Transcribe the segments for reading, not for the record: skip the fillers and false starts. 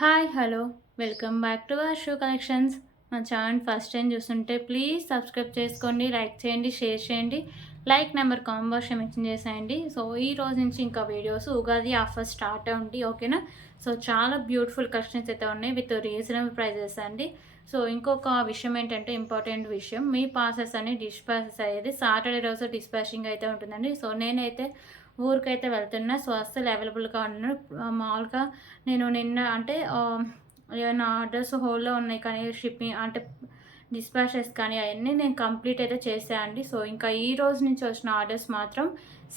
Hi hello welcome back to our shoe collections. మా channel first time చూస్తుంటే please subscribe చేసుకోండి, like చేయండి, share చేయండి. లైక్ నెంబర్ కాంబోషన్ మెన్షన్ చేసేయండి. సో ఈ రోజు నుంచి ఇంకా వీడియోస్ ఉగాది ఆఫర్ స్టార్ట్ అవుంది, ఓకేనా. సో చాలా బ్యూటిఫుల్ కలెక్షన్స్ అయితే ఉన్నాయి విత్ రీజనబుల్ ప్రైజెస్ అండి. సో ఇంకొక విషయం ఏంటంటే, ఇంపార్టెంట్ విషయం, మీ పాసెస్ అని డిస్పాచెస్ అయ్యేది సాటర్డే రోజు డిస్పాచింగ్ అయితే ఉంటుందండి. సో నేనైతే ఊరికైతే వెళ్తున్నా. సో అస్సలు అవైలబుల్గా ఉన్నాను. మామూలుగా నేను నిన్న అంటే ఏమైనా ఆర్డర్స్ హోల్డ్‌లో ఉన్నాయి కానీ షిప్పింగ్ అంటే డిస్పాచెస్ కానీ అయన్నీ నేను కంప్లీట్ అయితే చేశా అండి. సో ఇంకా ఈ రోజు నుంచి వచ్చిన ఆర్డర్స్ మాత్రం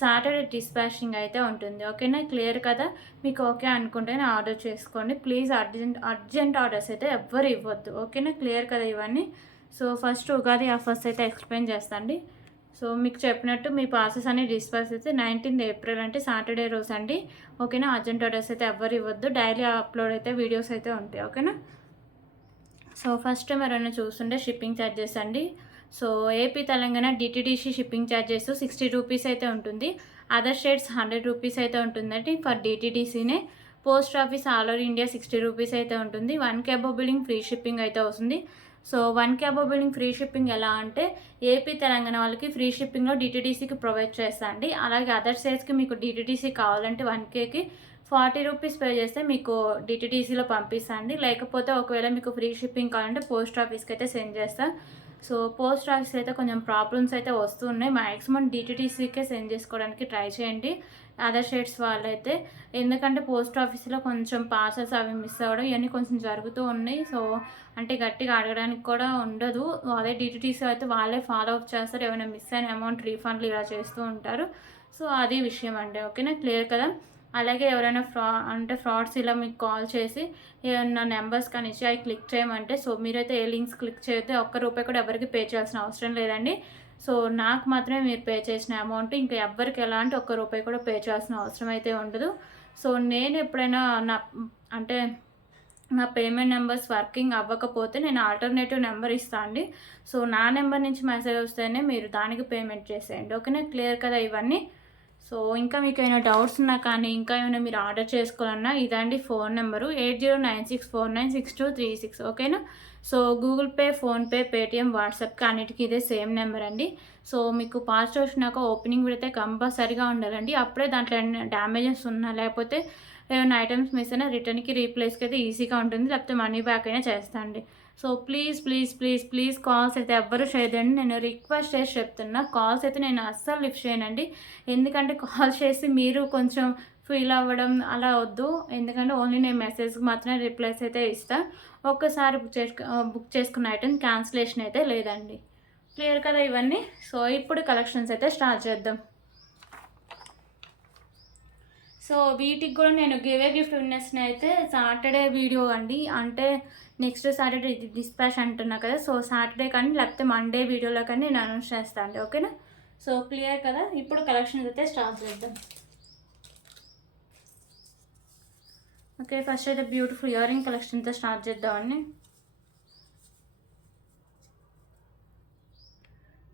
సాటర్డే డిస్పాచింగ్ అయితే ఉంటుంది, ఓకేనా. క్లియర్ కదా? మీకు ఓకే అనుకుంటేనే ఆర్డర్ చేసుకోండి ప్లీజ్. అర్జెంట్ ఆర్డర్స్ అయితే ఎవ్వరు ఇవ్వద్దు, ఓకేనా. క్లియర్ కదా ఇవన్నీ? సో ఫస్ట్ ఉగాది ఆఫర్స్ అయితే ఎక్స్‌ప్లెయిన్ చేస్తా అండి. సో మీకు చెప్పినట్టు మీ ప్రాసెస్ అనేది డిస్పాచ్ అయితే 19th ఏప్రిల్ అంటే సాటర్డే రోజు అండి, ఓకేనా. అర్జెంట్ ఆర్డర్స్ అయితే ఎవ్వరు ఇవ్వద్దు, డైలీ అప్లోడ్ అయితే వీడియోస్ అయితే ఉంటాయి, ఓకేనా. సో ఫస్ట్ ఎవరైనా చూస్తుంటే షిప్పింగ్ ఛార్జెస్ అండి. So AP Telangana DTDC shipping charges 60 rupees అయితే ఉంటుంది. అదర్ స్టేట్స్ 100 రూపీస్ అయితే ఉంటుందండి ఫర్ డిటీడీసీనే. Post office all over India 60 rupees అయితే ఉంటుంది. 1K above billing free shipping అయితే వస్తుంది. So 1K above billing free shipping ఎలా అంటే, ఏపీ తెలంగాణ వాళ్ళకి ఫ్రీ షిప్పింగ్లో డిటీడీసీకి ప్రొవైడ్ చేస్తా అండి. అలాగే అదర్ స్టేట్స్కి మీకు డిటీడీసీ కావాలంటే 1Kకి 40 రూపీస్ పే చేస్తే మీకు డిటీడీసీలో పంపిస్తా అండి. లేకపోతే ఒకవేళ మీకు ఫ్రీ షిప్పింగ్ కావాలంటే పోస్ట్ ఆఫీస్కి అయితే సెండ్ చేస్తా. సో పోస్ట్ ఆఫీస్లో అయితే కొంచెం ప్రాబ్లమ్స్ అయితే వస్తూ ఉన్నాయి. మ్యాక్సిమం డిటీడీసీకే సెండ్ చేసుకోవడానికి ట్రై చేయండి అదర్ స్టేట్స్ వాళ్ళైతే. ఎందుకంటే పోస్ట్ ఆఫీస్లో కొంచెం పార్సల్స్ అవి మిస్ అవ్వడం ఇవన్నీ కొంచెం జరుగుతూ ఉన్నాయి. సో అంటే గట్టిగా అడగడానికి కూడా ఉండదు. అదే డిటీడీసీ అయితే వాళ్ళే ఫాలో అప్ చేస్తారు. ఏమైనా మిస్ అయిన అమౌంట్ రీఫండ్లు ఇలా చేస్తూ ఉంటారు. సో అది విషయం అండి, ఓకేనా. క్లియర్ కదా? అలాగే ఎవరైనా ఫ్రాడ్స్ ఇలా మీకు కాల్ చేసి ఏమన్నా నెంబర్స్ కానీ ఇచ్చి అవి క్లిక్ చేయమంటే, సో మీరైతే ఏ లింక్స్ క్లిక్ చేయొద్దు. ఒక్క రూపాయి కూడా ఎవరికి పే చేయాల్సిన అవసరం లేదండి. సో నాకు మాత్రమే మీరు పే చేసిన అమౌంట్, ఇంకా ఎవ్వరికి ఎలాంటి ఒక్క రూపాయి కూడా పే చేయాల్సిన అవసరం అయితే ఉండదు. సో నేను ఎప్పుడైనా అంటే నా పేమెంట్ నెంబర్స్ వర్కింగ్ అవ్వకపోతే నేను ఆల్టర్నేటివ్ నెంబర్ ఇస్తాను అండి. సో నా నెంబర్ నుంచి మెసేజ్ వస్తేనే మీరు దానికి పేమెంట్ చేసేయండి, ఓకేనా. క్లియర్ కదా ఇవన్నీ? సో ఇంకా మీకు ఏమైనా డౌట్స్ ఉన్నా కానీ, ఇంకా ఏమైనా మీరు ఆర్డర్ చేసుకోవాలన్నా ఇదండి ఫోన్ నెంబరు 8096496236, ఓకేనా. So Google pay, PhonePe, Paytm, వాట్సాప్కి అన్నిటికీ ఇదే సేమ్ నెంబర్ అండి. సో మీకు పార్సల్ వచ్చినాక ఓపెనింగ్ పెడితే కంపల్సరీగా ఉండాలండి. అప్పుడే దాంట్లో డ్యామేజెస్ ఉన్నా లేకపోతే ఏమైనా ఐటమ్స్ మిస్ అయినా రిటర్న్కి రీప్లేస్కి అయితే ఈజీగా ఉంటుంది. లేకపోతే మనీ బ్యాక్ అయినా చేస్తా అండి. So please please please please calls అయితే ఎవ్వరూ చేయదండి. నేను రిక్వెస్ట్ చేసి చెప్తున్నా, కాల్స్ అయితే నేను అస్సలు లిఫ్ట్ చేయనండి. ఎందుకంటే కాల్ చేసి మీరు కొంచెం ఫీల్ అవ్వడం అలా వద్దు. ఎందుకంటే ఓన్లీ నేను మెసేజ్కి మాత్రమే రిప్లైస్ అయితే ఇస్తాను. ఒక్కసారి బుక్ చేసుకున్న ఐటమ్ క్యాన్సిలేషన్ అయితే లేదండి. క్లియర్ కదా ఇవన్నీ? సో ఇప్పుడు కలెక్షన్స్ అయితే స్టార్ట్ చేద్దాం. సో వీటికి కూడా నేను గివే గిఫ్ట్ విన్నర్స్ని అయితే సాటర్డే వీడియో అండి, అంటే నెక్స్ట్ సాటర్డే డిస్పాచ్ అంటున్నా కదా. సో సాటర్డే కానీ లేకపోతే మండే వీడియోలో కానీ నేను అనౌన్స్ చేస్తాను అండి, ఓకేనా. సో క్లియర్ కదా? ఇప్పుడు కలెక్షన్స్ అయితే స్టార్ట్ చేద్దాం. ఓకే, ఫస్ట్ అయితే బ్యూటిఫుల్ ఇయర్ రింగ్ కలెక్షన్తో స్టార్ట్ చేద్దామండి.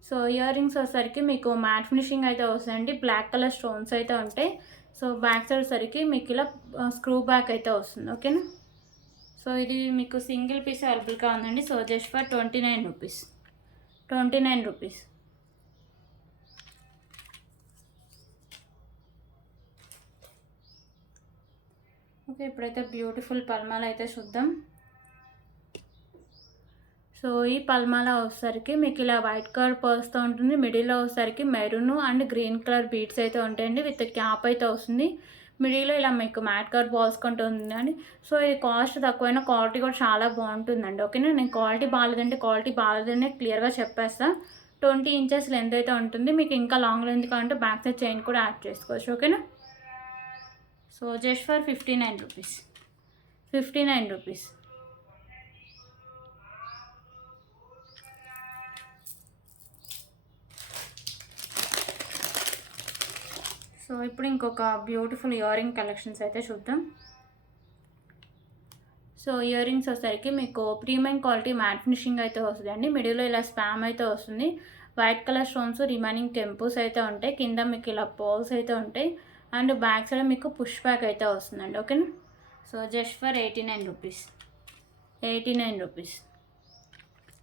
సో ఇయర్ రింగ్స్ వచ్చేసరికి మీకు మ్యాట్ ఫినిషింగ్ అయితే వస్తాయండి. బ్లాక్ కలర్ స్టోన్స్ అయితే ఉంటాయి. సో బ్యాక్ సైడ్ వచ్చేసరికి మీకు ఇలా స్క్రూ బ్యాక్ అయితే వస్తుంది, ఓకేనా. సో ఇది మీకు సింగిల్ పీస్ అవైలబుల్గా ఉందండి. So just for 29 rupees. 29 rupees. Okay, ఇప్పుడైతే బ్యూటిఫుల్ పల్మాల అయితే చూద్దాం. సో ఈ పల్మాల వచ్చేసరికి మీకు ఇలా వైట్ కలర్ పర్స్తో ఉంటుంది. మిడిల్లో వచ్చేసరికి maroon and green colour beads అయితే ఉంటాయండి. విత్ క్యాప్ అయితే వస్తుంది. మిడిల్లో ఇలా మీకు మ్యాట్ కలర్ బాల్స్ కొంటూ ఉందండి. సో ఇది కాస్ట్ తక్కువైనా క్వాలిటీ కూడా చాలా బాగుంటుందండి, ఓకేనా. నేను క్వాలిటీ బాగాలేదంటే క్లియర్గా చెప్పేస్తాను. 20 ఇంచెస్ లెంత్ అయితే ఉంటుంది. మీకు ఇంకా లాంగ్ లెంత్ కావాలంటే బ్యాక్ సైడ్ చైన్ కూడా యాడ్ చేసుకోవచ్చు, ఓకేనా. So just for 59 rupees. 59 rupees. So ఇప్పుడు ఇంకొక బ్యూటిఫుల్ ఇయర్ రింగ్ కలెక్షన్స్ అయితే చూద్దాం. సో ఇయర్ రింగ్స్ వచ్చేసరికి మీకు ప్రీమియం క్వాలిటీ మ్యాట్ ఫినిషింగ్ అయితే వస్తుంది అండి. మిడిల్లో ఇలా స్పామ్ అయితే వస్తుంది. White colour stones, remaining temples అయితే ఉంటాయి. కింద మీకు ఇలా పోల్స్ అయితే ఉంటాయి. అండ్ బ్యాక్ సైడ్ మీకు పుష్ బ్యాక్ అయితే వస్తుందండి, ఓకేనా. So just for 89 rupees. 89 rupees.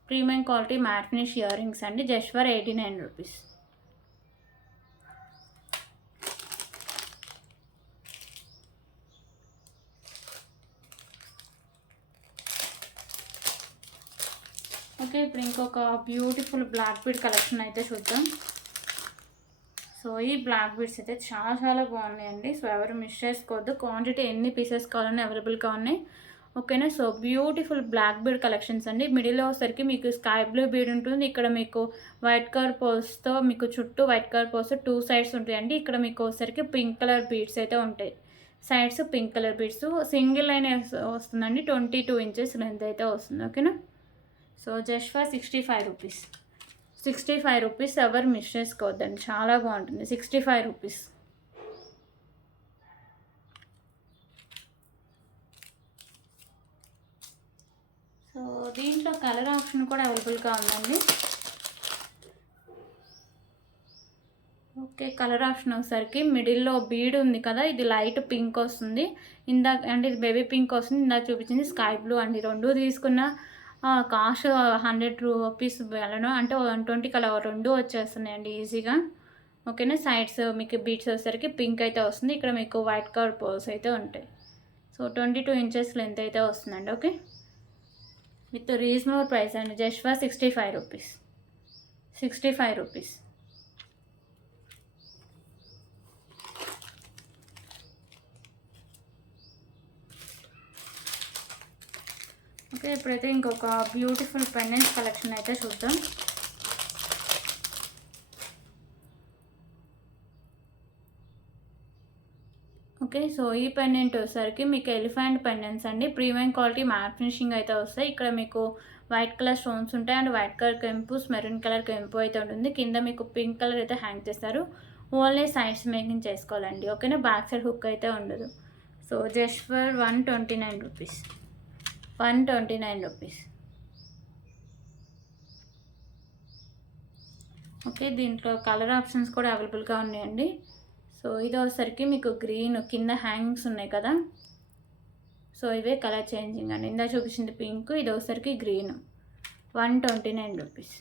Premium quality mat finish ear rings అండి, జస్ట్ ఫర్ 89 రూపీస్. ఓకే, ఇప్పుడు ఇంకొక బ్యూటిఫుల్ బ్లాక్ బీడ్ కలెక్షన్ అయితే చూద్దాం. సో ఈ బ్లాక్ బీడ్స్ అయితే చాలా చాలా బాగున్నాయండి. సో ఎవరు మిస్ చేసుకోవద్దు. క్వాంటిటీ ఎన్ని పీసెస్ కావాలని అవైలబుల్గా ఉన్నాయి. ఓకేనా. So beautiful black bead collections అండి. మిడిల్లో వచ్చేసరికి మీకు స్కై బ్లూ బీడ్ ఉంటుంది. ఇక్కడ మీకు వైట్ కలర్ పోల్స్తో మీకు చుట్టూ వైట్ కలర్ పోల్స్ 2 సైడ్స్ ఉంటాయండి. ఇక్కడ మీకు వచ్చేసరికి పింక్ కలర్ బీడ్స్ అయితే ఉంటాయి. Sides pink colour beads. Single line వస్తుందండి. 22 ఇంచెస్ లెంత్ అయితే వస్తుంది. ఓకేనా. So just for 65 rupees. 65 rupees. ఎవరు మిస్ చేసుకోవద్దండి, చాలా బాగుంటుంది. 65 రూపీస్. సో దీంట్లో కలర్ ఆప్షన్ కూడా అవైలబుల్గా ఉందండి. ఓకే, కలర్ ఆప్షన్ వచ్చేసరికి మిడిల్లో బీడ్ ఉంది కదా, ఇది లైట్ పింక్ వస్తుంది. ఇందాక అంటే ఇది బేబీ పింక్ వస్తుంది. ఇందాక చూపించింది స్కై బ్లూ అండి. రెండు తీసుకున్న కాస్ట్ 100 రూపీస్ వెళ్ళను అంటే 120 కలా రెండు వచ్చేస్తున్నాయండి ఈజీగా. ఓకేనా. సైడ్స్ మీకు బీట్స్ వచ్చేసరికి పింక్ అయితే వస్తుంది. ఇక్కడ మీకు వైట్ కలర్ పోల్స్ అయితే ఉంటాయి. సో 22 ఇంచెస్ లెంత్ అయితే వస్తుందండి. ఓకే, విత్ రీజనబుల్ ప్రైస్ అండి, just for 65 rupees. 65 rupees. Okay, ఇప్పుడైతే ఇంకొక బ్యూటిఫుల్ పెండెంట్స్ కలెక్షన్ అయితే చూద్దాం. ఓకే, సో ఈ పెండెంట్ వచ్చేసరికి మీకు ఎలిఫెంట్ పెండెంట్స్ అండి. ప్రీమియం క్వాలిటీ మ్యాట్ ఫినిషింగ్ అయితే వస్తాయి. ఇక్కడ మీకు వైట్ కలర్ స్టోన్స్ ఉంటాయి అండ్ వైట్ కలర్ కెంపు, మెరూన్ కలర్ కెంపు అయితే ఉంటుంది. కింద మీకు పింక్ కలర్ అయితే హ్యాంగ్ చేస్తారు. ఓన్లీ సైడ్స్ మేకింగ్ చేసుకోవాలండి. ఓకేనా. బ్యాక్ సైడ్ హుక్ అయితే ఉండదు. So just for 129 rupees. 129 rupees. Okay, దీంట్లో కలర్ ఆప్షన్స్ కూడా అవైలబుల్గా ఉన్నాయండి. సో ఇది వచ్చేసరికి మీకు గ్రీన్ కింద హ్యాంగింగ్స్ ఉన్నాయి కదా, సో ఇవే కలర్ చేంజింగ్ అండి. ఇందా చూపించింది పింక్, ఇది వచ్చేసరికి గ్రీన్. 129 రూపీస్.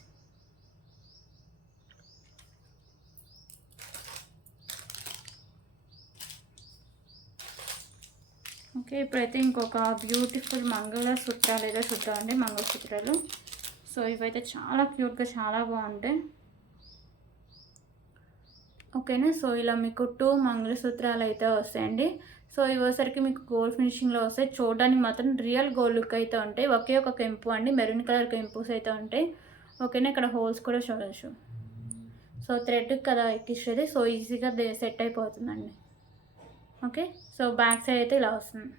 ఓకే, ఇప్పుడైతే ఇంకొక బ్యూటిఫుల్ మంగళసూత్రాలు ఏదో చూద్దామండి. మంగళసూత్రాలు. సో ఇవైతే చాలా క్యూట్గా చాలా బాగుంటాయి. ఓకేనా. సో ఇలా మీకు 2 మంగళసూత్రాలు అయితే వస్తాయండి. సో ఇవి వచ్చేసరికి మీకు గోల్డ్ ఫినిషింగ్లో వస్తాయి. చూడడానికి మాత్రం రియల్ గోల్డ్ లుక్ అయితే ఉంటాయి. ఒకే ఒక కెంపు అండి, మెరూన్ కలర్ కెంపుస్ అయితే ఉంటాయి. ఓకేనా. ఇక్కడ హోల్స్ కూడా చూడవచ్చు. సో థ్రెడ్ కదా ఎక్కిస్తుంది, సో ఈజీగా సెట్ అయిపోతుందండి. ఓకే, సో బ్యాక్ సైడ్ అయితే ఇలా వస్తుంది.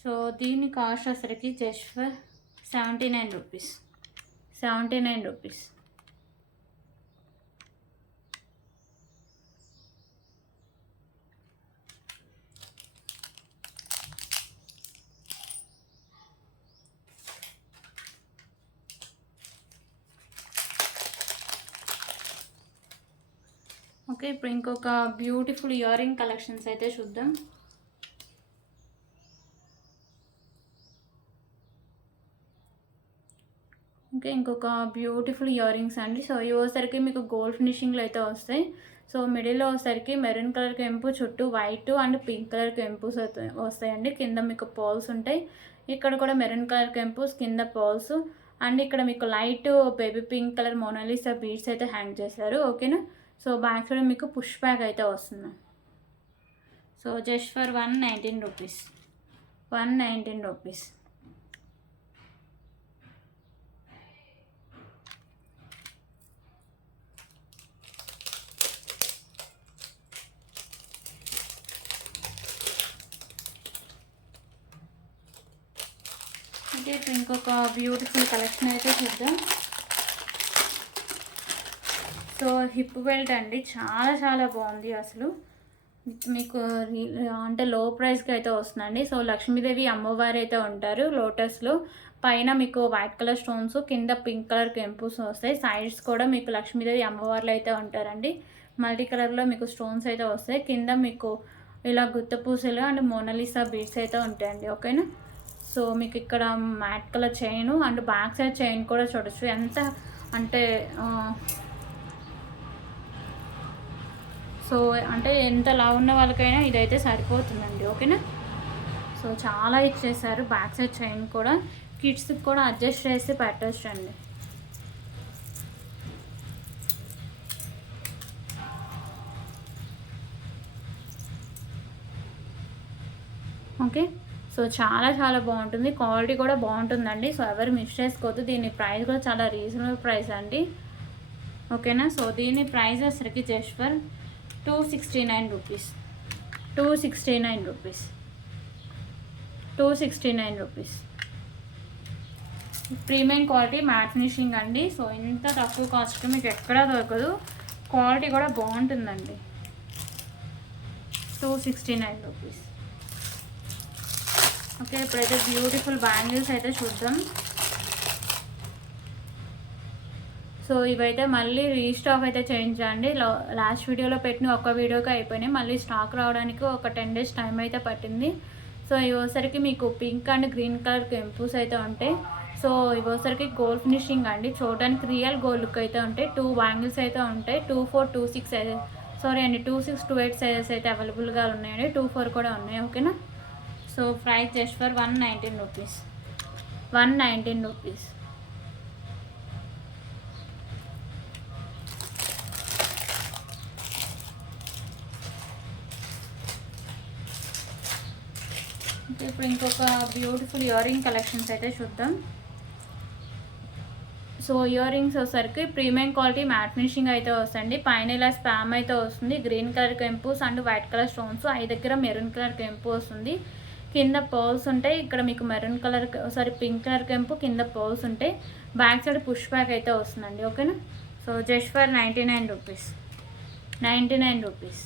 సో దీని కాస్ట్ వచ్చేసరికి just for 79 rupees. 79 rupees. Okay, ఇప్పుడు ఇంకొక బ్యూటిఫుల్ ఇయర్ రింగ్ కలెక్షన్స్ అయితే చూద్దాం. ఓకే, ఇంకొక బ్యూటిఫుల్ ఇయర్ రింగ్స్ అండి. సో ఇవి వచ్చేసరికి మీకు గోల్డ్ ఫినిషింగ్లో అయితే వస్తాయి. సో మిడిల్లో వచ్చేసరికి మెరూన్ కలర్ కెంపు, చుట్టూ వైట్ అండ్ పింక్ కలర్ కెంపుస్ వస్తాయండి. కింద మీకు పోల్స్ ఉంటాయి. ఇక్కడ కూడా మెరూన్ కలర్ కెంపుస్, కింద పోల్స్ అండ్ ఇక్కడ మీకు light baby pink colour Mona Lisa beads అయితే హ్యాంగ్ చేశారు. ఓకేనా. సో బ్యాక్ సైడ్ మీకు పుష్ బ్యాగ్ అయితే వస్తుంది. So just for 119 rupees. 119 rupees. Okay, ఇప్పుడు ఇంకొక బ్యూటిఫుల్ కలెక్షన్ అయితే చూద్దాం. సో హిప్ బెల్ట్ అండి, చాలా చాలా బాగుంది అసలు. మీకు అంటే లో ప్రైస్కి అయితే వస్తుందండి. సో లక్ష్మీదేవి అమ్మవారు అయితే ఉంటారు లోటస్లో. పైన మీకు వైట్ కలర్ స్టోన్స్, కింద పింక్ కలర్ కెంపుస్ వస్తాయి. సైడ్స్ కూడా మీకు లక్ష్మీదేవి అమ్మవార్లు అయితే ఉంటారండి. మల్టీ కలర్లో మీకు స్టోన్స్ అయితే వస్తాయి. కింద మీకు ఇలా గుత్త పూసలు అండ్ మోనాలిసా బీడ్స్ అయితే ఉంటాయండి. ఓకేనా. సో మీకు ఇక్కడ mat colour chain and back side chain కూడా చూడొచ్చు. ఎంత అంటే సో అంటే ఎంత లావు ఉన్న వాళ్ళకైనా ఇదైతే సరిపోతుందండి. ఓకేనా. సో చాలా ఇచ్చేసారు. బ్యాక్ సైడ్ చైన్ కూడా కిడ్స్కి కూడా అడ్జస్ట్ చేసి పెట్టచ్చు అండి. ఓకే. సో చాలా చాలా బాగుంటుంది. క్వాలిటీ కూడా బాగుంటుందండి. సో ఎవరు మిస్ చేసుకోవద్దు. దీని ప్రైస్ కూడా చాలా రీజనబుల్ ప్రైస్ అండి. ఓకేనా. సో దీని ప్రైస్ వచ్చరికి just for 269 rupees. 269 rupees. 269 rupees. Premium quality matte finishing అండి. సో ఇంత తక్కువ కాస్ట్కి మీకు ఎక్కడా దొరకదు. క్వాలిటీ కూడా బాగుంటుందండి. 269 రూపీస్. ఓకే. ఇప్పుడైతే బ్యూటిఫుల్ బ్యాంగిల్స్ అయితే చూద్దాం. సో ఇవైతే మళ్ళీ రీస్టాక్ అయితే చేయించండి. లాస్ట్ వీడియోలో పెట్టిన ఒక్క వీడియోకి అయిపోయినాయి. మళ్ళీ స్టాక్ రావడానికి ఒక 10 days టైం అయితే పట్టింది. సో ఇవసరికి మీకు పింక్ అండ్ గ్రీన్ కలర్ కెంపూస్ అయితే ఉంటాయి. సో ఇవసరికి గోల్డ్ ఫినిషింగ్ అండి. చూడడానికి రియల్ గోల్డ్ లుక్ అయితే ఉంటాయి. 2 బ్యాంగిల్స్ అయితే ఉంటాయి. 24, 26 సారీ అండి 26, 28 సైజెస్ అయితే అవైలబుల్గా ఉన్నాయండి. 24 కూడా ఉన్నాయి. ఓకేనా. So price just for 119 rupees. 119 rupees. ఇప్పుడు ఇంకొక బ్యూటిఫుల్ ఇయర్ రింగ్ కలెక్షన్స్ అయితే చూద్దాం. సో ఇయర్ రింగ్స్ వచ్చేసరికి ప్రీమియం క్వాలిటీ మ్యాట్ ఫినిషింగ్ అయితే వస్తుంది. పైన ఇలా స్పామ్ అయితే వస్తుంది. గ్రీన్ కలర్ కెంపూస్ అండ్ వైట్ కలర్ స్టోన్స్. ఐ దగ్గర మెరూన్ కలర్ కెంపు వస్తుంది. కింద పర్ల్స్ ఉంటాయి. ఇక్కడ మీకు మెరూన్ కలర్ పింక్ కలర్ కెంపు కింద పర్ల్స్ ఉంటాయి. బ్యాక్ సైడ్ పుష్ బ్యాక్ అయితే వస్తుందండి. ఓకేనా. So just for 99 rupees. 99 rupees.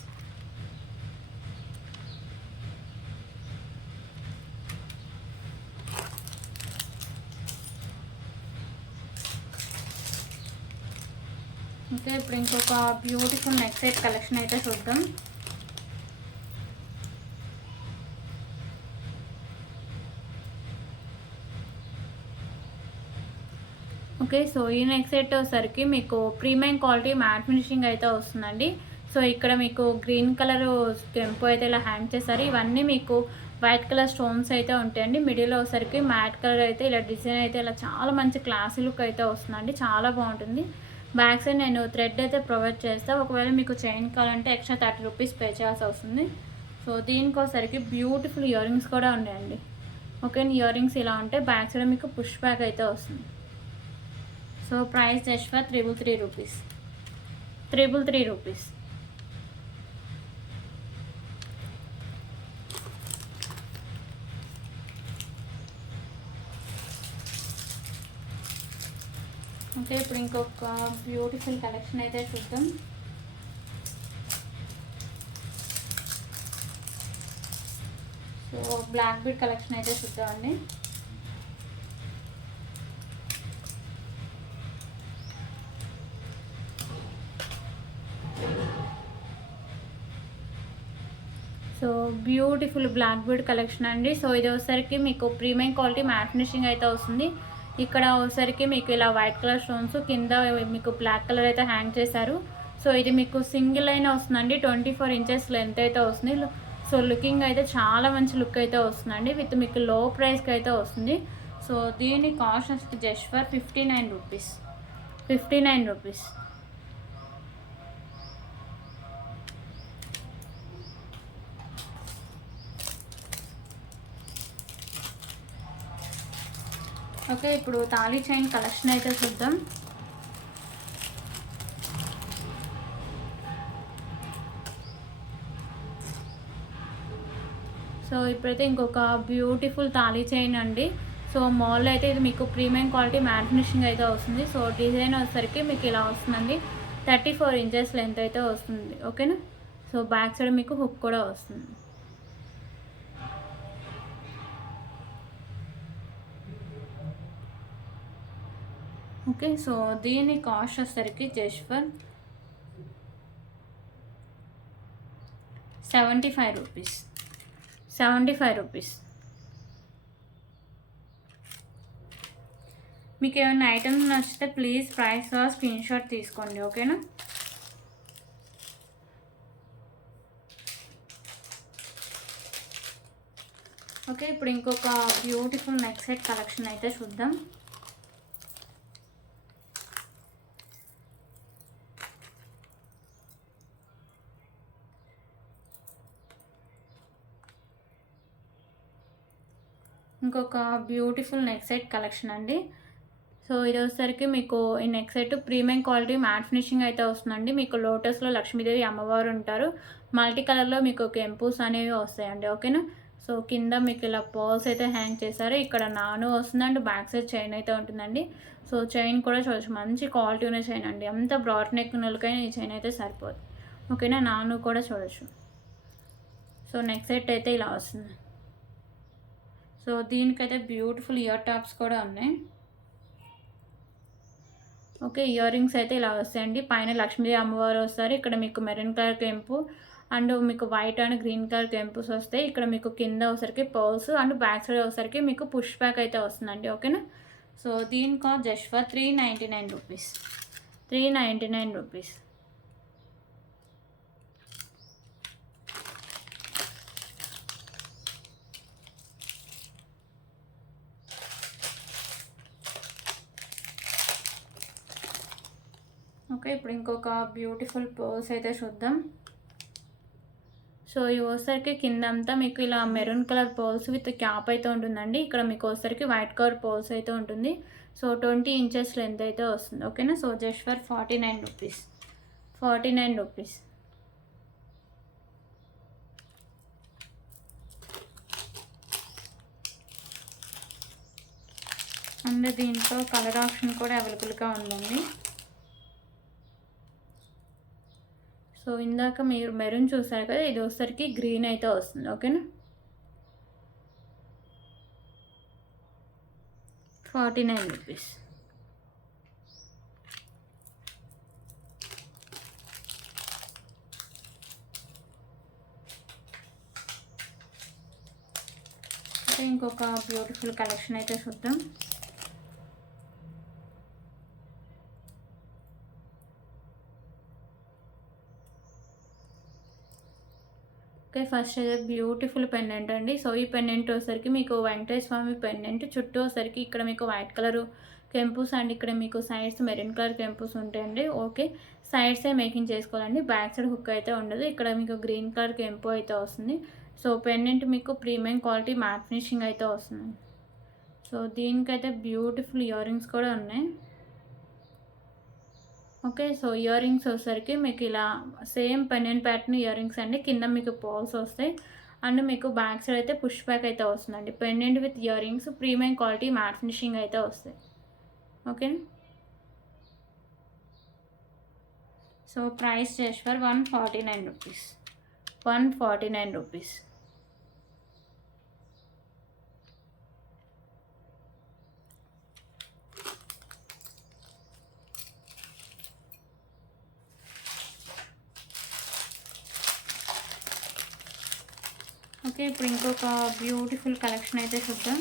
Okay. ఇప్పుడు ఇంకొక బ్యూటిఫుల్ నెక్ సెట్ కలెక్షన్ అయితే చూద్దాం. ఓకే. సో ఈ నెక్ సెట్ వచ్చేసరికి మీకు ప్రీమియం క్వాలిటీ మ్యాట్ ఫినిషింగ్ అయితే వస్తుందండి. సో ఇక్కడ మీకు గ్రీన్ కలర్ కెంపు అయితే ఇలా హ్యాంగ్ చేస్తారు. ఇవన్నీ మీకు వైట్ కలర్ స్టోన్స్ అయితే ఉంటాయండి. మిడిల్లో వచ్చేసరికి మ్యాట్ కలర్ అయితే ఇలా డిజైన్ అయితే ఇలా చాలా మంచి క్లాసీ లుక్ అయితే వస్తుందండి. చాలా బాగుంటుంది. బ్యాక్ సైడ్ నేను థ్రెడ్ అయితే ప్రొవైడ్ చేస్తాను. ఒకవేళ మీకు చైన్ కావాలంటే ఎక్స్ట్రా 30 రూపీస్ పే చేయాల్సి వస్తుంది. సో దీనికోసరికి బ్యూటిఫుల్ ఇయర్ రింగ్స్ కూడా ఉన్నాయండి. ఓకే. ఇయర్ రింగ్స్ ఇలా ఉంటాయి. బ్యాక్ సైడ్ మీకు పుష్ బ్యాక్ అయితే వస్తుంది. So price just for 333 rupees. 333 rupees. Okay. ఇప్పుడు ఇంకొక బ్యూటిఫుల్ కలెక్షన్ అయితే చూద్దాం. సో బ్లాక్ బీడ్ కలెక్షన్ అయితే చూద్దామండి. So beautiful black bead collection అండి. సో ఇది వచ్చేసరికి మీకు ప్రీమియం క్వాలిటీ మ్యాట్ ఫినిషింగ్ అయితే వస్తుంది. ఇక్కడ వచ్చేసరికి మీకు ఇలా వైట్ కలర్ స్టోన్స్ కింద మీకు బ్లాక్ కలర్ అయితే హ్యాంగ్ చేశారు. సో ఇది మీకు సింగిల్ అయినా వస్తుందండి. 24 ఇంచెస్ లెంత్ అయితే వస్తుంది. సో లుకింగ్ అయితే చాలా మంచి లుక్ అయితే వస్తుందండి. విత్ మీకు లో ప్రైస్కి అయితే వస్తుంది. సో దీని కాస్ట్ వచ్చి just for 59 rupees. 59 rupees. Okay. ఇప్పుడు తాళీ చైన్ కలెక్షన్ అయితే చూద్దాం. సో ఇప్పుడైతే ఇంకొక బ్యూటిఫుల్ తాళీ చైన్ అండి. సో మాల్లో అయితే ఇది మీకు ప్రీమియం క్వాలిటీ మ్యాట్ ఫినిషింగ్ అయితే వస్తుంది. సో డిజైన్ వచ్చేసరికి మీకు ఇలా వస్తుందండి. 34 ఇంచెస్ లెంత్ అయితే వస్తుంది. ఓకేనా. సో బ్యాక్ సైడ్ మీకు హుక్ కూడా వస్తుంది. ఓకే. సో దీని కాస్ట్ వచ్చేసరికి జస్ట్ ఫర్ రూపీస్ 75 రూపీస్. మీకు ఏమైనా ఐటమ్స్ నచ్చితే ప్లీజ్ ప్రైస్ స్క్రీన్ షాట్ తీసుకోండి, ఓకేనా. ఓకే, ఇప్పుడు ఇంకొక బ్యూటిఫుల్ నెక్ సెట్ కలెక్షన్ అయితే చూద్దాం. ఇంకొక బ్యూటిఫుల్ నెక్ సెట్ కలెక్షన్ అండి. సో ఇది వచ్చేసరికి మీకు ఈ neck set premium quality matte finishing అయితే వస్తుందండి. మీకు లోటస్లో లక్ష్మీదేవి అమ్మవారు ఉంటారు. మల్టీ కలర్లో మీకు కెంపుస్ అనేవి వస్తాయండి, ఓకేనా. సో కింద మీకు ఇలా పర్ల్స్ అయితే హ్యాంగ్ చేశారు. ఇక్కడ నాను వస్తుంది అండ్ బ్యాక్ సైడ్ చైన్ అయితే ఉంటుందండి. సో చైన్ కూడా చూడొచ్చు, మంచి క్వాలిటీ ఉన్న చైన్ అండి. అంత బ్రాడ్ నెక్ నెలకైనా ఈ చైన్ అయితే సరిపోదు, ఓకేనా. నాను కూడా చూడొచ్చు. సో నెక్ సెట్ అయితే ఇలా వస్తుంది. సో దీనికైతే బ్యూటిఫుల్ ఇయర్ టాప్స్ కూడా ఉన్నాయి. ఓకే, ఇయర్ రింగ్స్ అయితే ఇలా వస్తాయండి. పైన లక్ష్మీదేవి అమ్మవారు వస్తారు. ఇక్కడ మీకు మెరూన్ కలర్ కెంపు అండ్ మీకు వైట్ అండ్ గ్రీన్ కలర్ కెంపుస్ వస్తాయి. ఇక్కడ మీకు కింద వచ్చరికి పర్ల్స్ అండ్ బ్యాక్ సైడ్ వచ్చరికి మీకు పుష్ బ్యాక్ అయితే వస్తుందండి, ఓకేనా. సో దీని cost just for 399 rupees 399 rupees. Okay, ఇప్పుడు ఇంకొక బ్యూటిఫుల్ పర్ల్స్ అయితే చూద్దాం. సో ఇవి వచ్చరికి కింద అంతా మీకు ఇలా maroon colour pearls with cap అయితే ఉంటుందండి. ఇక్కడ మీకు వచ్చరికి వైట్ కలర్ పర్ల్స్ అయితే ఉంటుంది. సో 20 ఇంచెస్ లెంత్ అయితే వస్తుంది, ఓకేనా. So just for 49 rupees 49 rupees. And దీంట్లో కలర్ ఆప్షన్ కూడా అవైలబుల్గా ఉందండి. సో ఇందాక మీరు మెరూన్ చూసారు కదా, ఇది వచ్చరికి గ్రీన్ అయితే వస్తుంది, ఓకేనా. 49 రూపీస్. ఇంకొక బ్యూటిఫుల్ కలెక్షన్ అయితే చూద్దాం. ఓకే, ఫస్ట్ అయితే బ్యూటిఫుల్ పెండెంట్ అండి. సో ఈ పెండెంట్ వచ్చరికి మీకు వెంకటేశ్వర స్వామి పెండెంట్ చుట్టూ వచ్చరికి ఇక్కడ మీకు వైట్ కలర్ కెంపుస్ అండ్ ఇక్కడ మీకు సైడ్స్ మెరూన్ కలర్ కెంపుస్ ఉంటాయండి. ఓకే, సైడ్సే మేకింగ్ చేసుకోవాలండి, బ్యాక్ సైడ్ హుక్ అయితే ఉండదు. ఇక్కడ మీకు గ్రీన్ కలర్ కెంపు అయితే వస్తుంది. సో పెండెంట్ మీకు ప్రీమియం క్వాలిటీ మ్యాట్ ఫినిషింగ్ అయితే వస్తుంది. సో దీనికైతే బ్యూటిఫుల్ ఇయర్ రింగ్స్ కూడా ఉన్నాయి. ఓకే, సో ఇయర్ రింగ్స్ వచ్చేసరికి మీకు ఇలా same pendant pattern ear rings అండి. కింద మీకు పర్ల్స్ వస్తాయి అండ్ మీకు బ్యాక్ సైడ్ అయితే పుష్ బ్యాక్ అయితే వస్తుందండి. Pendant with ear rings premium quality matte finishing అయితే వస్తాయి, okay. So price just for 149 rupees 149 rupees. Okay, ఇప్పుడు ఇంకొక బ్యూటిఫుల్ కలెక్షన్ అయితే చూద్దాం.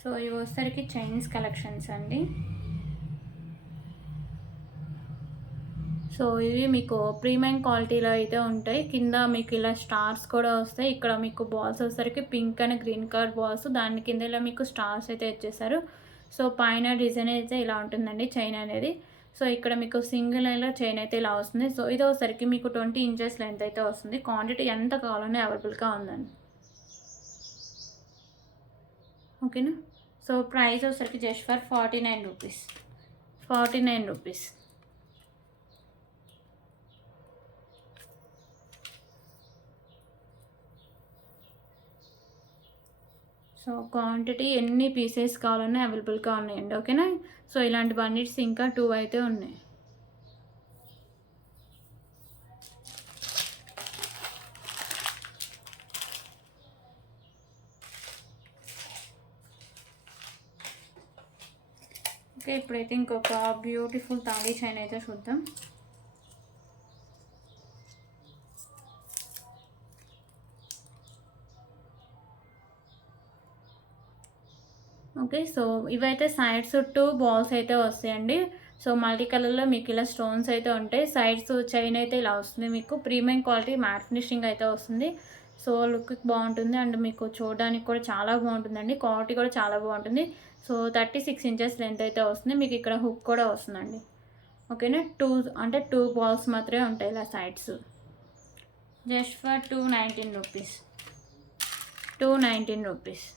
సో ఇవి వచ్చేసరికి చైనీస్ కలెక్షన్స్ అండి. సో ఇవి మీకు ప్రీమియం క్వాలిటీలో అయితే ఉంటాయి. కింద మీకు ఇలా స్టార్స్ కూడా వస్తాయి. ఇక్కడ మీకు బాల్స్ వచ్చేసరికి pink and green colour balls, దాని కింద ఇలా మీకు స్టార్స్ అయితే ఇచ్చేసారు. సో పైన డిజైన్ అయితే ఇలా ఉంటుందండి చైన్ అనేది. సో ఇక్కడ మీకు సింగిల్ లైన్లో చైన్ అయితే ఇలా వస్తుంది. సో ఇది వచ్చేసరికి మీకు 20 ఇంచెస్ లెంత్ అయితే వస్తుంది. క్వాంటిటీ ఎంత కావాలనే అవైలబుల్గా ఉందండి, ఓకేనా. సో ప్రైస్ వచ్చేసరికి just for 49 rupees 49 rupees. So quantity ఎన్ని పీసెస్ కావాలన్నా అవైలబుల్గా ఉన్నాయండి, ఓకేనా. సో ఇలాంటి బండిల్స్ ఇంకా 2 అయితే ఉన్నాయి. ఓకే, ఇప్పుడైతే ఇంకొక బ్యూటిఫుల్ తాళీ చైన్ అయితే చూద్దాం. ఓకే, సో ఇవైతే సైడ్స్ 2 బాల్స్ అయితే వస్తాయండి. సో మల్టీ కలర్‌లో మీకు ఇలా స్టోన్స్ అయితే ఉంటాయి. సైడ్స్ చైన్ అయితే ఇలా వస్తుంది. మీకు ప్రీమియం క్వాలిటీ మ్యాట్ ఫినిషింగ్ అయితే వస్తుంది. సో లుక్‌కి బాగుంటుంది అండ్ మీకు చూడడానికి కూడా చాలా బాగుంటుందండి. క్వాలిటీ కూడా చాలా బాగుంటుంది. సో 36 ఇంచెస్ లెంత్ అయితే వస్తుంది. మీకు ఇక్కడ హుక్ కూడా వస్తుందండి. ఓకేనా, 2 బాల్స్ మాత్రమే ఉంటాయి ఇలా sides. Just for 219 rupees. 219 rupees.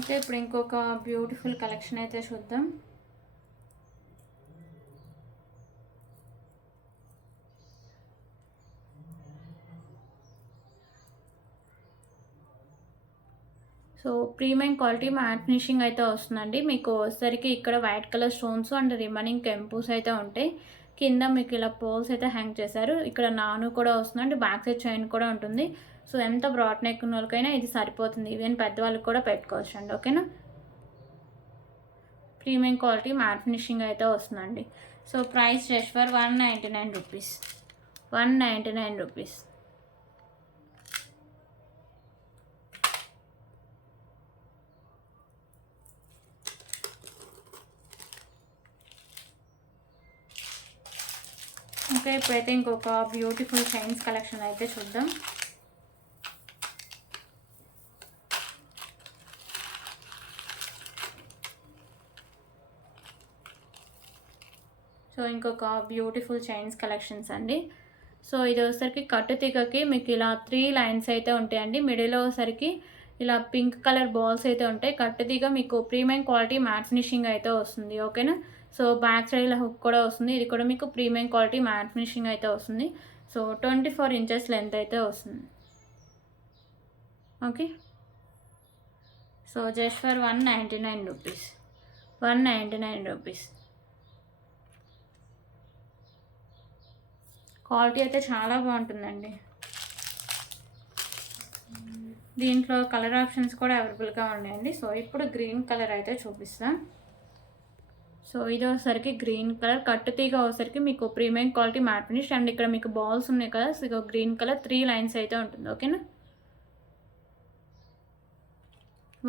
Okay, ఇప్పుడు ఇంకొక బ్యూటిఫుల్ కలెక్షన్ అయితే చూద్దాం. So premium quality matte finishing అయితే వస్తుందండి. మీకు వచ్చేసరికి ఇక్కడ white colour stones and remaining కెంపుస్ అయితే ఉంటాయి. కింద మీకు ఇలా పోల్స్ అయితే హ్యాంగ్ చేశారు. ఇక్కడ నాను కూడా వస్తుంది అండ్ బ్యాక్ సైడ్ చైన్ కూడా ఉంటుంది. సో ఎంత బ్రాడ్ నెక్ ఉన్న వాళ్ళకైనా ఇది సరిపోతుంది. ఈవెన్ పెద్దవాళ్ళకి కూడా పెట్టుకోవచ్చు అండి. ఓకేనా, ప్రీమియం క్వాలిటీ మ్యాట్ ఫినిషింగ్ అయితే వస్తుందండి. So price just for 199 rupees. 199 rupees. Okay, ఇప్పుడైతే ఇంకొక బ్యూటిఫుల్ చైన్స్ కలెక్షన్ అయితే చూద్దాం. సో ఇంకొక బ్యూటిఫుల్ చైన్స్ కలెక్షన్స్ అండి. సో ఇది వచ్చేసరికి కట్టు తీగకి మీకు ఇలా 3 లైన్స్ అయితే ఉంటాయండి. మిడిల్లో వచ్చేసరికి ఇలా పింక్ కలర్ బాల్స్ అయితే ఉంటాయి. కట్టు తీగ మీకు ప్రీమియం క్వాలిటీ మ్యాట్ ఫినిషింగ్ అయితే వస్తుంది. ఓకేనా, సో బ్యాక్ సైడ్ ఇలా హుక్ కూడా వస్తుంది. ఇది కూడా మీకు ప్రీమియం క్వాలిటీ మ్యాట్ ఫినిషింగ్ అయితే వస్తుంది. సో 24 ఇంచెస్ లెంత్ అయితే వస్తుంది. Okay, so just for 199 rupees. 199 rupees. Quality అయితే చాలా బాగుంటుందండి. దీంట్లో కలర్ ఆప్షన్స్ కూడా అవైలబుల్గా ఉన్నాయండి. సో ఇప్పుడు గ్రీన్ కలర్ అయితే చూపిస్తాను. సో ఇది వచ్చేసరికి గ్రీన్ కలర్ కట్టు తీగ వచ్చేసరికి మీకు premium quality mat finish and ఇక్కడ మీకు బాల్స్ ఉన్నాయి కదా. సో ఇక గ్రీన్ కలర్ 3 లైన్స్ అయితే ఉంటుంది. ఓకేనా,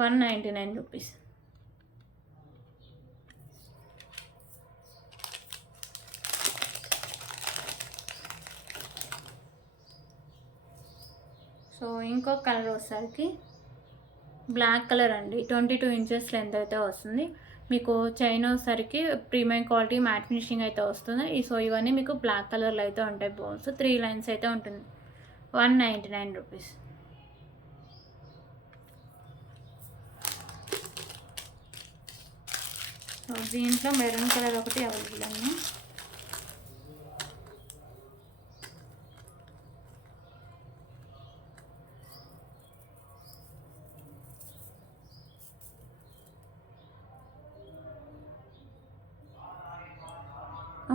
199 రూపీస్. సో ఇంకో కలర్ వచ్చేసరికి బ్లాక్ కలర్ అండి. 22 ఇంచెస్ లెంత్ అయితే వస్తుంది. మీకు చైన్ వచ్చేసరికి ప్రీమియం క్వాలిటీ మ్యాట్ ఫినిషింగ్ అయితే వస్తుంది. సో ఇవన్నీ మీకు బ్లాక్ కలర్లో అయితే ఉంటాయి. బాల్స్ 3 లైన్స్ అయితే ఉంటుంది. 199 రూపీస్. సో దీంట్లో మెరూన్ కలర్ ఒకటి అవైలబుల్ అండి.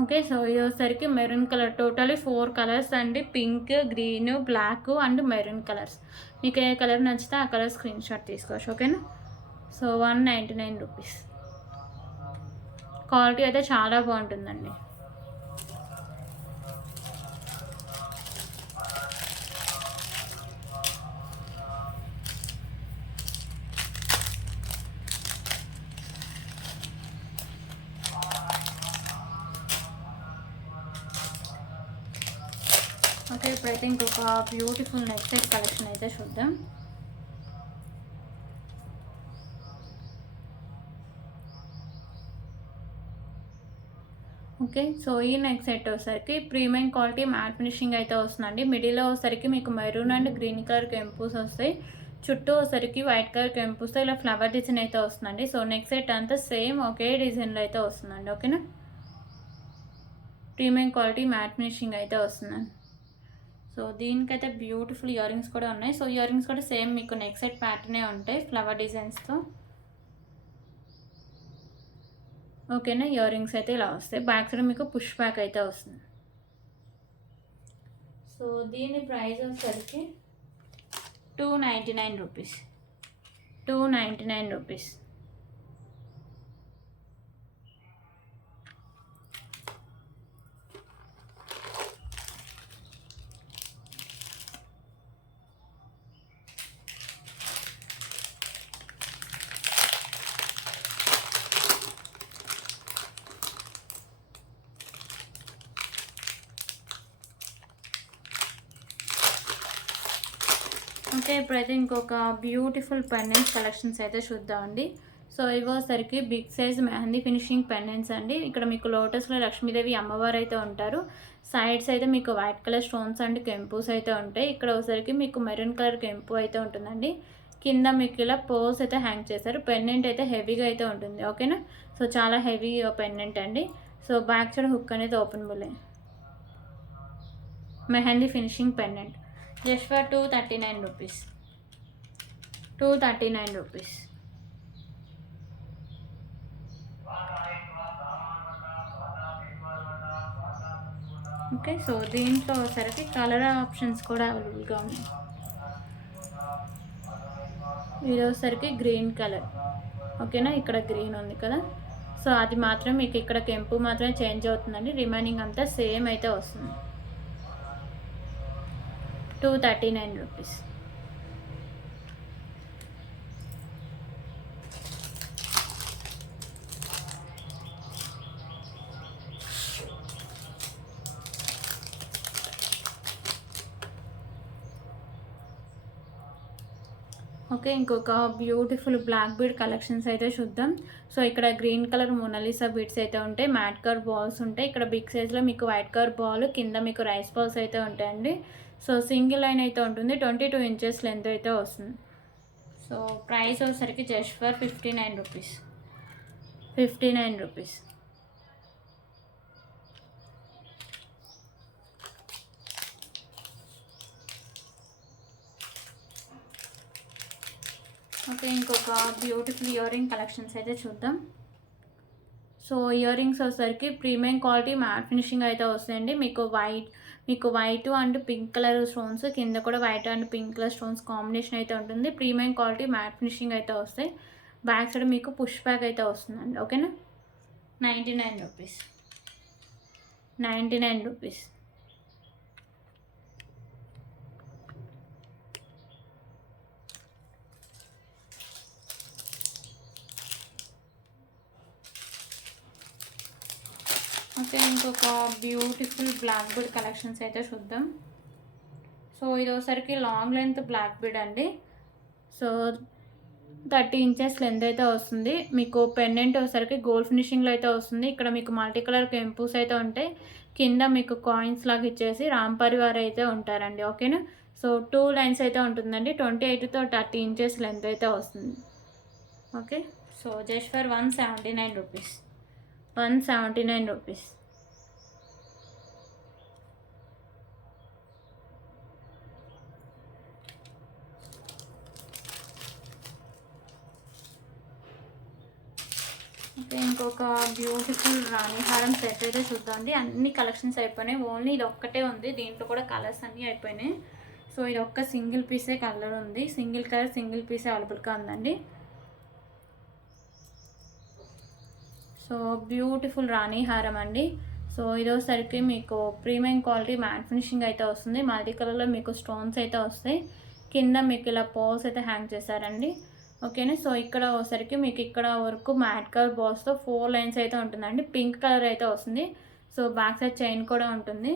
ఓకే, సో ఇది వచ్చేసరికి మెరూన్ కలర్. టోటలీ 4 కలర్స్ అండి. Pink, green, black and maroon colours. మీకు ఏ కలర్ నచ్చితే ఆ కలర్ స్క్రీన్ షాట్ తీసుకోవచ్చు. ఓకేనా, సో 199 రూపీస్. క్వాలిటీ అయితే చాలా బాగుంటుందండి. ఓకే, ఇప్పుడైతే ఇంకొక బ్యూటిఫుల్ నెక్ సెట్ కలెక్షన్ అయితే చూద్దాం. ఓకే, సో ఈ నెక్ సెట్ వచ్చేసరికి ప్రీమియం క్వాలిటీ మ్యాట్ ఫినిషింగ్ అయితే వస్తుందండి. మిడిల్లో వచ్చేసరికి మీకు మెరూన్ అండ్ గ్రీన్ కలర్ కెంపుస్ వస్తాయి. చుట్టూ వచ్చేసరికి వైట్ కలర్ కెంపుస్తో ఇలా ఫ్లవర్ డిజైన్ అయితే వస్తుందండి. సో నెక్ సెట్ అంతా సేమ్ ఒకే డిజైన్లో అయితే వస్తుందండి. ఓకేనా, ప్రీమియం క్వాలిటీ మ్యాట్ ఫినిషింగ్ అయితే వస్తుందండి. సో దీనికైతే బ్యూటిఫుల్ ఇయర్ రింగ్స్ కూడా ఉన్నాయి. సో ఇయర్ రింగ్స్ కూడా సేమ్ మీకు నెక్ సెట్ ప్యాటర్నే ఉంటాయి ఫ్లవర్ డిజైన్స్తో. ఓకేనా. ఇయర్ రింగ్స్ అయితే ఇలా వస్తాయి. బ్యాక్ సైడ్ మీకు పుష్ బ్యాక్ అయితే వస్తుంది. సో దీని ప్రైస్ వచ్చేసరికి 299 రూపీస్. 299 రూపీస్. ఓకే, ఇప్పుడైతే ఇంకొక బ్యూటిఫుల్ పెండెంట్స్ కలెక్షన్స్ అయితే చూద్దామండి. సో ఇవోసరికి big size mehndi finishing pendants అండి. ఇక్కడ మీకు లోటస్లో లక్ష్మీదేవి అమ్మవారు అయితే ఉంటారు. సైడ్స్ అయితే మీకు వైట్ కలర్ స్టోన్స్ అండ్ కెంపూస్ అయితే ఉంటాయి. ఇక్కడ ఒకసారికి మీకు మెరూన్ కలర్ కెంపు అయితే ఉంటుందండి. కింద మీకు ఇలా పోల్స్ అయితే హ్యాంగ్ చేశారు. పెండెంట్ అయితే హెవీగా అయితే ఉంటుంది. ఓకేనా. సో చాలా హెవీ పెండెంట్ అండి. సో బ్యాక్ సైడ్ హుక్ అనేది openable. Mehndi finishing pendant just for 239 rupees. 239 rupees. Okay, so దీంట్లో సరికి కలర్ ఆప్షన్స్ కూడా అవైలబుల్గా ఉన్నాయి. ఇది వచ్చేసరికి గ్రీన్ కలర్. ఓకేనా, ఇక్కడ గ్రీన్ ఉంది కదా. సో అది మాత్రం మీకు ఇక్కడ కెంపు మాత్రమే చేంజ్ అవుతుందండి. రిమైనింగ్ అంతా సేమ్ అయితే వస్తుంది. 239 రూపీస్. ఓకే, ఇంకొక బ్యూటిఫుల్ బ్లాక్ బీడ్ కలెక్షన్స్ అయితే చూద్దాం. సో ఇక్కడ గ్రీన్ కలర్ మొనాలిసా బీడ్స్ అయితే ఉంటాయి. మ్యాట్ కలర్ బాల్స్ ఉంటాయి. ఇక్కడ బిగ్ సైజ్లో మీకు వైట్ కలర్ బాల్, కింద మీకు రైస్ బాల్స్ అయితే ఉంటాయండి. సో సింగిల్ లైన్ అయితే ఉంటుంది. 22 ఇంచెస్ లెంత్ అయితే వస్తుంది. సో ప్రైస్ వచ్చేసరికి just for 59 rupees. 59 rupees. Okay, ఇంకొక బ్యూటిఫుల్ ఇయర్ రింగ్ కలెక్షన్స్ అయితే చూద్దాం. సో ఇయర్ రింగ్స్ వచ్చేసరికి ప్రీమియం క్వాలిటీ మ్యాట్ ఫినిషింగ్ అయితే వస్తాయండి. మీకు white and pink colour stones, కింద కూడా white and pink colour stones combination అయితే ఉంటుంది. ప్రీమియం క్వాలిటీ మ్యాట్ ఫినిషింగ్ అయితే వస్తాయి. బ్యాక్ సైడ్ మీకు పుష్ బ్యాక్ అయితే వస్తుందండి. ఓకేనా. 99 రూపీస్. 99 రూపీస్. ఓకే, ఇంకొక బ్యూటిఫుల్ బ్లాక్ బీడ్ కలెక్షన్స్ అయితే చూద్దాం. సో ఇది ఒకసారికి లాంగ్ లెంత్ బ్లాక్ బీడ్ అండి. సో 30 ఇంచెస్ లెంత్ అయితే వస్తుంది. మీకు పెండెంట్ ఒకసారికి గోల్డ్ ఫినిషింగ్లో అయితే వస్తుంది. ఇక్కడ మీకు మల్టీ కలర్ కెంపూస్ అయితే ఉంటాయి. కింద మీకు కాయిన్స్ లాగా ఇచ్చేసి రామ్ పరివార్ అయితే ఉంటారండి. ఓకేనా. సో 2 లైన్స్ అయితే ఉంటుందండి. 28 to 30 ఇంచెస్ లెంత్ అయితే వస్తుంది. Okay, so just for 179 rupees. 179 rupees. Okay, ఇంకొక బ్యూటిఫుల్ రాణి హారం సెట్ అయితే చూద్దాండి. అన్ని కలెక్షన్స్ అయిపోయినాయి. ఓన్లీ ఇది ఒక్కటే ఉంది. దీంట్లో కూడా కలర్స్ అన్నీ అయిపోయినాయి. సో ఇది ఒక్క సింగిల్ పీసే కలర్ ఉంది. సింగిల్ కలర్ సింగిల్ పీసే అవైలబుల్గా ఉందండి. సో బ్యూటిఫుల్ రాణి హారం అండి. సో ఇదోసరికి మీకు ప్రీమియం క్వాలిటీ మ్యాట్ ఫినిషింగ్ అయితే వస్తుంది. మల్టీ కలర్లో మీకు స్టోన్స్ అయితే వస్తాయి. కింద మీకు ఇలా పోల్స్ అయితే హ్యాంగ్ చేశారండి. ఓకేనా. సో ఇక్కడ ఒకసారికి మీకు ఇక్కడ వరకు మ్యాట్ కలర్ బాల్స్తో 4 లైన్స్ అయితే ఉంటుందండి. పింక్ కలర్ అయితే వస్తుంది. సో బ్యాక్ సైడ్ చైన్ కూడా ఉంటుంది.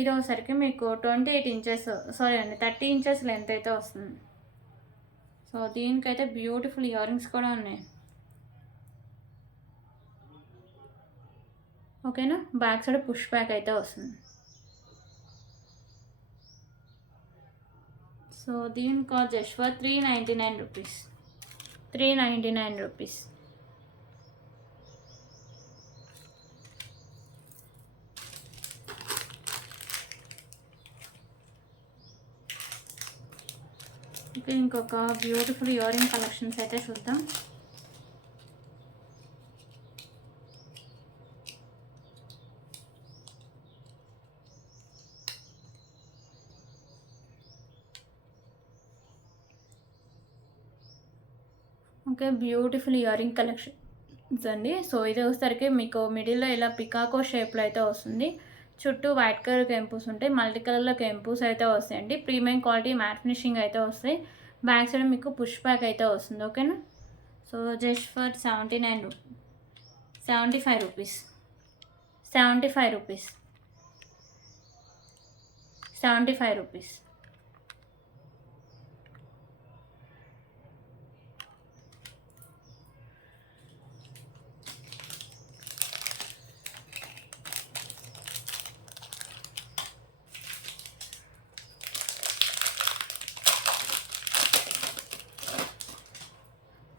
ఇది ఒకసారికి మీకు 28 ఇంచెస్ 30 ఇంచెస్ లెంత్ అయితే వస్తుంది. సో దీనికైతే బ్యూటిఫుల్ ఇయర్ రింగ్స్ కూడా ఉన్నాయి. ఓకేనా. బ్యాక్ సైడ్ పుష్ బ్యాక్ అయితే వస్తుంది. సో దీని cost just for 399 rupees. 399 rupees. Okay, ఇంకొక బ్యూటిఫుల్ ఇయర్ రింగ్ కలెక్షన్స్ అయితే చూద్దాం. Okay, beautiful ear ring collections అండి. సో ఇది వచ్చేసరికి మీకు మిడిల్లో ఇలా పికాకో షేప్లో అయితే వస్తుంది. చుట్టూ వైట్ కలర్ కెంపుస్ ఉంటాయి, మల్టీ కలర్లో కెంపుస్ అయితే వస్తాయండి. ప్రీమియం క్వాలిటీ మ్యాట్ ఫినిషింగ్ అయితే వస్తాయి. బ్యాక్ సైడ్ మీకు పుష్ బ్యాక్ అయితే వస్తుంది. ఓకేనా. So just for 75 rupees 75 rupees 75 rupees.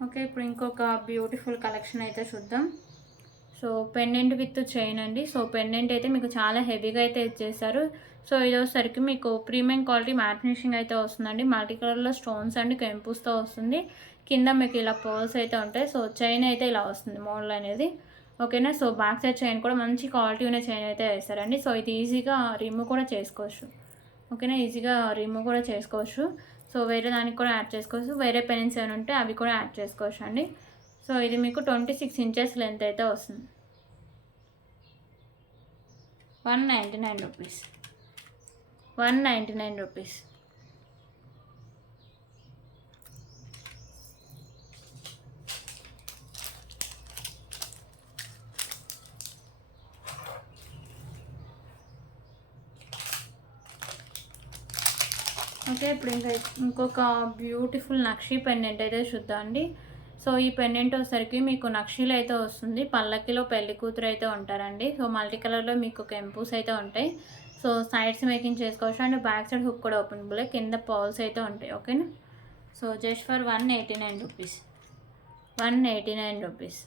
Okay, ఇప్పుడు ఇంకొక బ్యూటిఫుల్ కలెక్షన్ అయితే చూద్దాం. సో పెండెంట్ విత్ చైన్ అండి. సో పెండెంట్ అయితే మీకు చాలా హెవీగా అయితే ఇచ్చేసారు. సో ఇది వచ్చేసరికి మీకు ప్రీమియం క్వాలిటీ మ్యాట్ ఫినిషింగ్ అయితే వస్తుందండి. మల్టీ కలర్లో స్టోన్స్ అండ్ కెంపుస్తో వస్తుంది. కింద మీకు ఇలా పర్ల్స్ అయితే ఉంటాయి. సో చైన్ అయితే ఇలా వస్తుంది మోడల్ అనేది. ఓకేనా. సో బ్యాక్ సైడ్ చైన్ కూడా మంచి క్వాలిటీ ఉన్న చైన్ అయితే వేస్తారండి. సో ఇది ఈజీగా రిమూవ్ కూడా చేసుకోవచ్చు. ఓకేనా, ఈజీగా రిమూవ్ కూడా చేసుకోవచ్చు. సో వేరే దానికి కూడా యాడ్ చేసుకోవచ్చు. వేరే పెన్స్ ఏమైనా ఉంటే అవి కూడా యాడ్ చేసుకోవచ్చు అండి. సో ఇది మీకు 26 ఇంచెస్ లెంత్ అయితే వస్తుంది. 199 రూపీస్ 199 రూపీస్. ఓకే, ఇప్పుడు ఇంకొక బ్యూటిఫుల్ నక్షి పెండెంట్ అయితే చూద్దాం అండి. సో ఈ పెండెంట్ వచ్చేసరికి మీకు నక్షీలు అయితే వస్తుంది. పల్లకిలో పెళ్లి కూతురు అయితే ఉంటారండి. సో మల్టీ కలర్లో మీకు కెంపుస్ అయితే ఉంటాయి. సో సైడ్స్ మేకింగ్ చేసుకోవచ్చు అండ్ బ్యాక్ సైడ్ హుక్ కూడా ఓపెనబుల్. కింద పర్ల్స్ అయితే ఉంటాయి. ఓకేనా. So just for 189 rupees 189 rupees.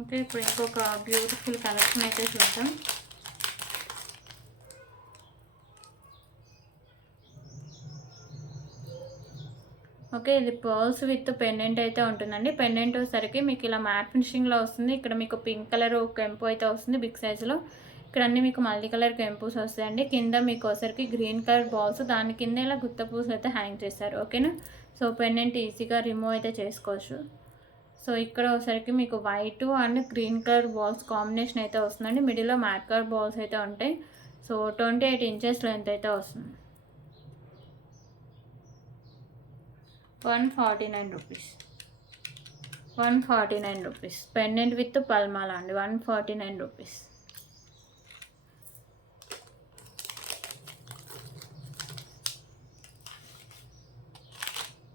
Okay, ఇప్పుడు ఇంకొక బ్యూటిఫుల్ కలెక్షన్ అయితే చూద్దాం. ఓకే, ఇది పర్ల్స్ విత్ పెండెంట్ అయితే ఉంటుందండి. పెండెంట్ వచ్చేసరికి మీకు ఇలా మ్యాట్ ఫినిషింగ్లో వస్తుంది. ఇక్కడ మీకు పింక్ కలర్ కెంపు అయితే వస్తుంది బిగ్ సైజులో. ఇక్కడ అన్ని మీకు మల్టీ కలర్ కెంపుస్ వస్తాయండి. కింద మీకు వచ్చేసరికి గ్రీన్ కలర్ బాల్స్, దాని కింద ఇలా గుత్త పూసలు అయితే హ్యాంగ్ చేస్తారు. ఓకేనా. సో పెండెంట్ ఈజీగా రిమూవ్ అయితే చేసుకోవచ్చు. సో ఇక్కడ వచ్చేసరికి మీకు white and green colour balls combination అయితే వస్తుందండి. మిడిల్లో మ్యాట్ కలర్ బాల్స్ అయితే ఉంటాయి. సో 28 ఇంచెస్ లెంత్ అయితే వస్తుంది. 149 రూపీస్ 149 రూపీస్. పెండెంట్ విత్ పల్మాల అండి. 149 రూపీస్.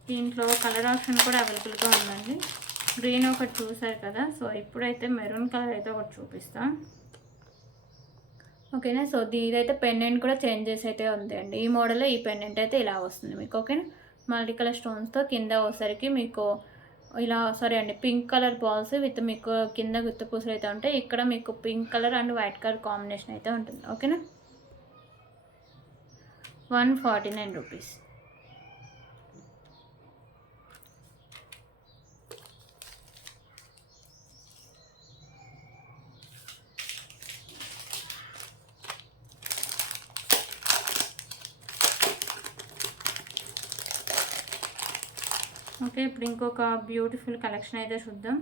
దీంట్లో కలర్ ఆప్షన్ కూడా అవైలబుల్గా ఉందండి. గ్రీన్ ఒకటి చూసారు కదా. సో ఇప్పుడైతే మెరూన్ కలర్ అయితే ఒకటి చూపిస్తాం. ఓకేనా. సో ఇదైతే పెండెంట్ కూడా చేంజెస్ అయితే ఉంది అండి. ఈ మోడల్లో ఈ పెండెంట్ అయితే ఇలా వస్తుంది మీకు. ఓకేనా. మల్టీ కలర్ స్టోన్స్తో కింద వచ్చేసరికి మీకు ఇలా పింక్ కలర్ బాల్స్ విత్ మీకు కింద గుత్త పూసలు అయితే ఉంటాయి. ఇక్కడ మీకు pink colour and white colour combination అయితే ఉంటుంది. ఓకేనా. 149 రూపీస్. ఓకే, ఇప్పుడు ఇంకొక బ్యూటిఫుల్ కలెక్షన్ అయితే చూద్దాం.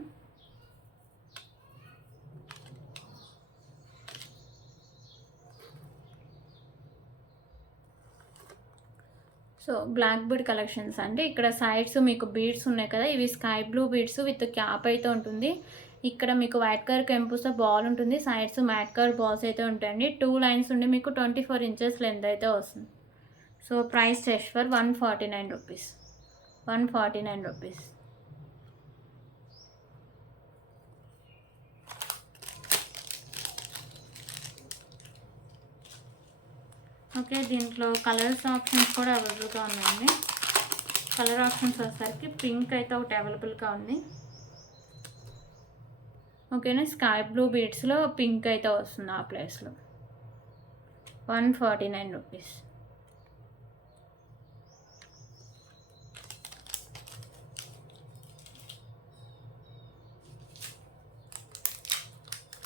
సో బ్లాక్ బీడ్ కలెక్షన్స్ అండి. ఇక్కడ సైడ్స్ మీకు బీడ్స్ ఉన్నాయి కదా, ఇవి sky blue beads with cap అయితే ఉంటుంది. ఇక్కడ మీకు వైట్ కలర్ కెంపుస్తో బాల్ ఉంటుంది. సైడ్స్ మ్యాట్ కలర్ బాల్స్ అయితే ఉంటాయండి. 2 లైన్స్ ఉండి మీకు 24 ఇంచెస్ లెంత్ అయితే వస్తుంది. So price just for 149 rupees 149 rupees. Okay, దీంట్లో కలర్స్ ఆప్షన్స్ కూడా అవైలబుల్గా ఉన్నాయండి. కలర్ ఆప్షన్స్ వచ్చేసరికి పింక్ అయితే ఒకటి అవైలబుల్గా ఉంది. ఓకేనా. స్కై బ్లూ బీడ్స్లో పింక్ అయితే వస్తుంది ఆ ప్లేస్లో. 149 రూపీస్.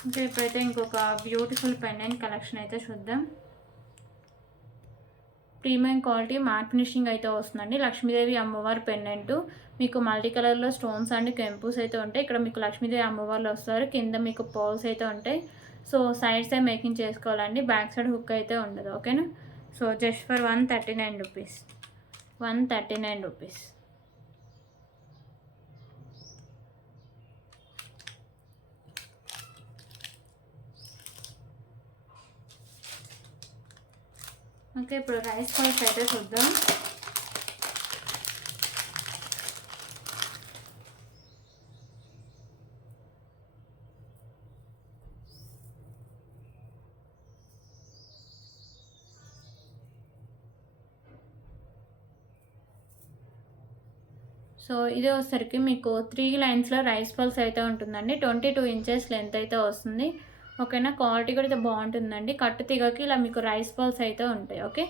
ఓకే, ఇప్పుడైతే ఇంకొక బ్యూటిఫుల్ పెండెంట్ కలెక్షన్ అయితే చూద్దాం. ప్రీమియం క్వాలిటీ మ్యాట్ ఫినిషింగ్ అయితే వస్తుందండి. లక్ష్మీదేవి అమ్మవారి పెండెంట్ మీకు మల్టీ కలర్లో స్టోన్స్ అండ్ కెంపుస్ అయితే ఉంటాయి. ఇక్కడ మీకు లక్ష్మీదేవి అమ్మవార్లు వస్తారు. కింద మీకు పోల్స్ అయితే ఉంటాయి. సో సైడ్సే మేకింగ్ చేసుకోవాలండి. బ్యాక్ సైడ్ హుక్ అయితే ఉండదు. ఓకేనా. So just for 139 rupees. 139 rupees. Okay, ఇప్పుడు రైస్ పల్స్ అయితే చూద్దాం. సో ఇది వచ్చేసరికి మీకు 3 లైన్స్లో రైస్ పల్స్ అయితే ఉంటుందండి. 22 ఇంచెస్ లెంత్ అయితే వస్తుంది. ఓకేనా. క్వాలిటీ కూడా అయితే బాగుంటుందండి. కట్టు తీగకి ఇలా మీకు రైస్ పల్స్ అయితే ఉంటాయి. Okay,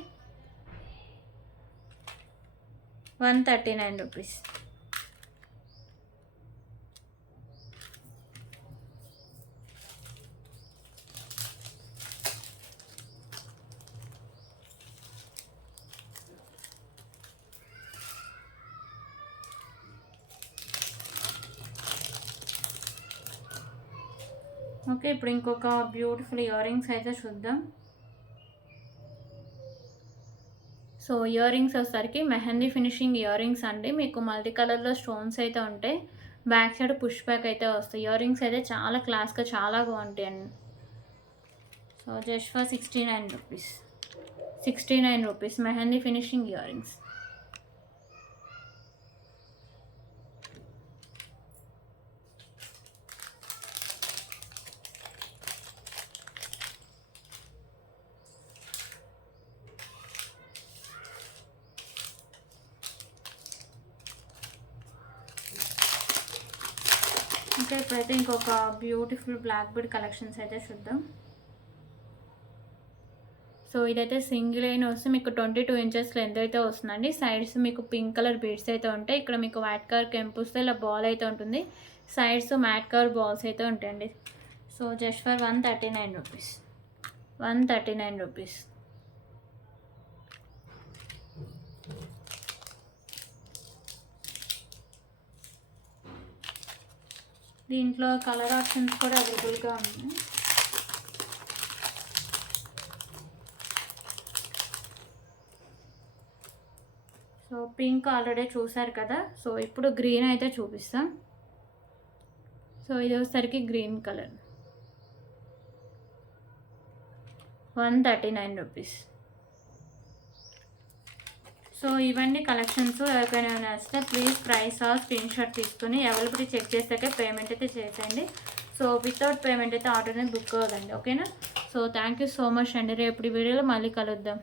139 rupees. ఓకే, ఇప్పుడు ఇంకొక బ్యూటిఫుల్ ఇయర్ రింగ్స్ అయితే చూద్దాం. సో ఇయర్ రింగ్స్ వచ్చేసరికి మెహందీ ఫినిషింగ్ ఇయర్ రింగ్స్ అండి. మీకు మల్టీ కలర్లో స్టోన్స్ అయితే ఉంటాయి. బ్యాక్ సైడ్ పుష్ బ్యాక్ అయితే వస్తాయి. ఇయర్ రింగ్స్ అయితే చాలా క్లాస్గా చాలా బాగుంటాయి అండి. So just for 69 rupees. 69 rupees mehndi finishing ear rings. ఇంకా ఇప్పుడైతే ఇంకొక బ్యూటిఫుల్ బ్లాక్ బీడ్ కలెక్షన్స్ అయితే చూద్దాం. సో ఇదైతే సింగిల్ లైన్ వస్తే మీకు 22 ఇంచెస్ లెంత్ అయితే వస్తుందండి. సైడ్స్ మీకు పింక్ కలర్ బీడ్స్ అయితే ఉంటాయి. ఇక్కడ మీకు వైట్ కలర్ కెంపుస్తో ఇలా బాల్ అయితే ఉంటుంది. సైడ్స్ మ్యాట్ కలర్ బాల్స్ అయితే ఉంటాయండి. So just for 139 rupees. 139 rupees. దీంట్లో కలర్ ఆప్షన్స్ కూడా అవైలబుల్గా ఉన్నాయి. సో పింక్ ఆల్రెడీ చూసారు కదా. సో ఇప్పుడు గ్రీన్ అయితే చూపిస్తాం. సో ఇది వచ్చేసరికి గ్రీన్ కలర్, 139 రూపీస్. సో ఇవన్నీ కలెక్షన్స్. ఎవరికైనా నచ్చితే ప్లీజ్ ప్రైస్ స్క్రీన్ షాట్ తీసుకుని అవైలబిలిటీ చెక్ చేసాకే పేమెంట్ అయితే చేసేయండి. సో వితౌట్ పేమెంట్ అయితే ఆర్డర్ అనేది బుక్ అవ్వదండి. ఓకేనా. So thank you so much అండి. రేపు వీడియోలో మళ్ళీ కలుద్దాం.